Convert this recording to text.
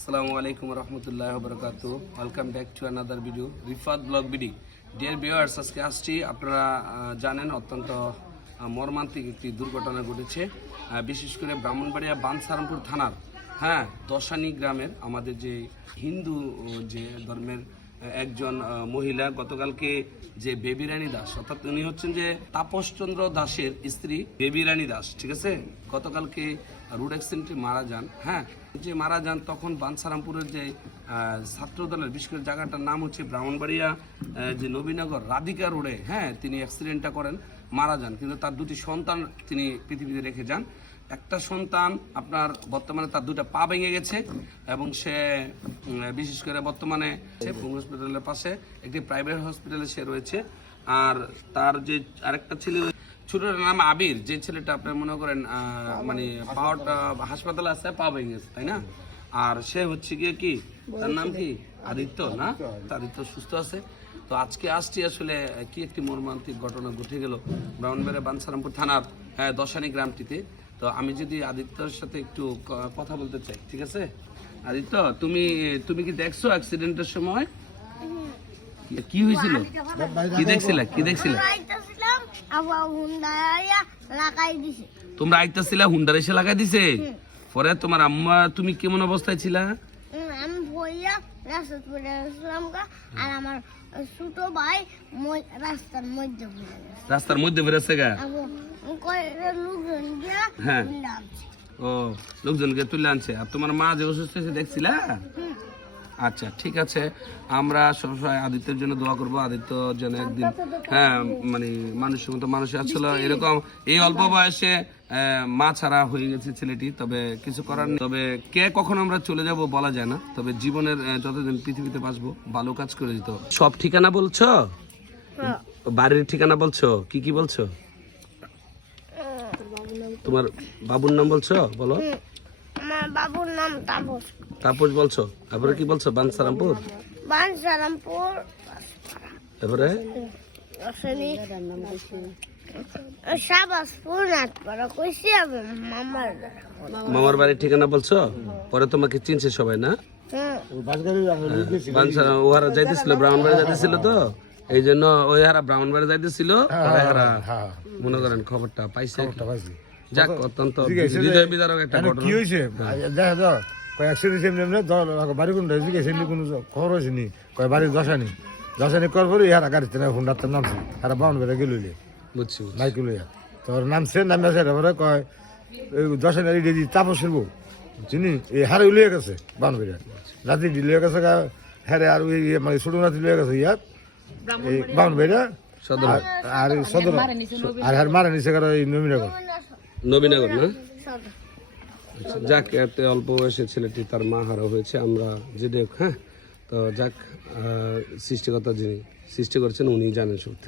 Assalamu alaikum warahmatullahi wabarakatuh. Welcome back to another video, Rifat Vlog BD. Dear viewers, আজকে আসছি আপনারা জানেন অত্যন্ত মর্মান্তিক একটি দুর্ঘটনা ঘটেছে বিশেষ করে ব্রাহ্মণবাড়িয়া বানসারামপুর থানার দশানি গ্রামের আমাদের যে হিন্দু যে ধর্মের একজন মহিলা গতকালকে যে বেবি রানী দাস অর্থাৎ উনি হচ্ছেন যে তাপসচন্দ্র দাসের স্ত্রী বেবি রানী দাস, ঠিক আছে। গতকালকে রোড অ্যাক্সিডেন্টে মারা যান। যে মারা যান তখন বানসারামপুরের যে ছাত্র দলের বিশেষ করে জায়গাটার নাম হচ্ছে ব্রাহ্মণবাড়িয়া যে নবীনগর রাধিকা রোডে তিনি অ্যাক্সিডেন্টটা করেন, মারা যান। কিন্তু তার দুটি সন্তান তিনি পৃথিবীতে রেখে যান। একটা সন্তান আপনার বর্তমানে তার দুটা পা ভেঙে গেছে এবং সে বিশেষ করে বর্তমানে হসপিটালের পাশে একটি প্রাইভেট হসপিটালে সে রয়েছে। আর তার যে আরেকটা ছেলে ছোটটার নাম আবির, যে ছেলেটা আপনার মনে করেন মানে পাওয়ারটা হাসপাতালে আছে, পা ভেঙে গেছে, তাই না। আর সে হচ্ছে গিয়ে কি তার নাম কি আদিত্য, না আদিত্য সুস্থ আছে। তো আজকে আসছি আসলে কি একটি মর্মান্তিক ঘটনা ঘটে গেল ব্রাহ্মণবাড়িয়া বানসারামপুর থানার দশানি গ্রামটিতে। তো আমি যদি আদিত্যর সাথে একটু কথা বলতে চাই, ঠিক আছে। আদিত্য, তুমি কি দেখছো অ্যাক্সিডেন্টের সময় কি হয়েছিল? কি দেখছিলা? তোমরা আইতাছিলা, হুন্ডার এসে লাগাই দিছে। পরে তোমার আম্মা, তুমি কেমন অবস্থায় ছিলা? রাস্তার মধ্যে বেরোচ্ছে গা। হ্যাঁ, ও লোকজনকে তুলে আনছে। আর তোমার মা যে অসুস্থ হয়েছে দেখছিলা? আচ্ছা, ঠিক আছে। আমরা সবসময় আদিত্যের জন্য দোয়া করবো, আদিত্য যেন একদিন মানে মানুষের মতো মানুষ আসলে এরকম এই অল্প বয়সে মা ছাড়া হয়ে গেছে ছেলেটি। তবে কিছু করার নেই। তবে কে কখন আমরা চলে যাব বলা যায় না। তবে জীবনের যতদিন পৃথিবীতে বাঁচবো ভালো কাজ করে দিত। সব ঠিকানা বলছো? বাড়ির ঠিকানা বলছো? কি কি বলছো? তোমার বাবুর নাম বলছো? বলো। আমার বাবুর নাম তাপস। তাপস বলছো। তারপরে কি বলছো? বানসারামপুর। তারপরে মামার বাড়ির ঠিকানা বলছো। পরে তোমাকে চিনছে সবাই, না? ওহারা যাইতেছিল ব্রাহ্মণবাড়ি যাইতেছিল, তো এই জন্য ওই হারা ব্রাহ্মণবাড়ি যাইতেছিল। মনে করেন খবরটা পাইছে। যাক, অত্যন্ত হৃদয় বিদারক একটা ঘটনা। কি হয়েছে দেখা যাও বাড়ি কোনটা জিজ্ঞেস কোনো খবর হয়েছে নি? কয় বাড়ি দশানি করার পরে ইহারা গাড়িতে হুন্ডার নামছে, তারা বাউন বেড়ে গেল বুঝছি বাইক লইয়া। তোর নামছে নামে কয় দশানি তাপসের বউ চিনি এই হারে উলিয়ে গেছে বাউন বেড়ে রাত্রি লিয়ে গেছে হ্যাঁ। আর ওই মানে ছোট রাত্রি লিয়ে গেছে ইয়ার এই বাউন বেড়ে আর সদর আর হ্যাঁ মারা নিচে এই নবীনগর, না? যাক, এতে অল্প বয়সে ছেলেটি তার মা হারা হয়েছে। আমরা যে দেখ, তো যাক, সৃষ্টিকর্তা যিনি সৃষ্টি করেছেন উনি জানেন সত্যি।